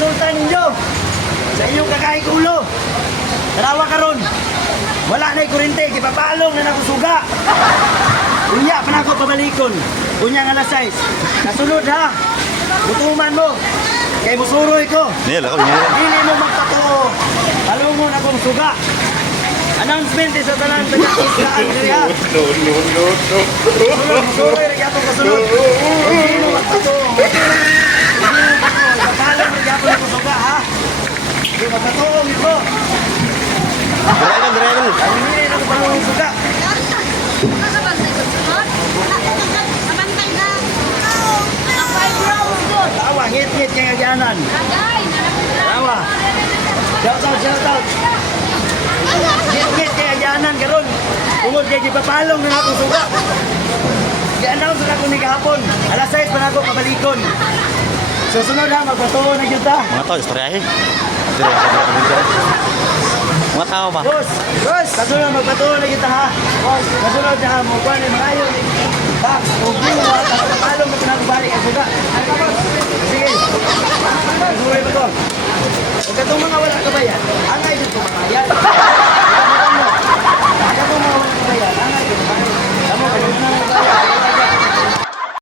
resulta ninyo sa inyong kakaing ulo. Tarawa karon. Wala na'y kurente, kipapalong na nakusuga. Unya pa na ako pabalikon. Unya nga alas 6. Nasunod ha. Butuman mo. Kay musuroy ko. Nila ko niya. Dili mo magpatuo. Palungon akong suga. Announcement sa tanan taga-islaan diri ha. Musuroy ra gyapon kasunod. Dili mo magpatuo. Papalang ra gyapon ako suga ha. Di magpatuo mo. Dragon. Dili na ko palungon suga. Tawa, ngit-ngit kay agyanan. Tawa. Shout out. Ngit-ngit kay agyanan karon. Tungod kay gipapalong na ako suga. Gi-announce na ako ni kahapon. Alas 6 pa na ako pabalikon. Susunod ha, magpatuo na yun ta. Mga tao, istoryahin. Mga tao ba? Boss! Kasunod, magpatuo na kita ha. Kasunod na ha, mga mga ayon. Box, okay mo ha. Kapalong mo pinagubalik ang suga. Sige. Kasunod ba to? Huwag ka itong mga wala ka ba yan?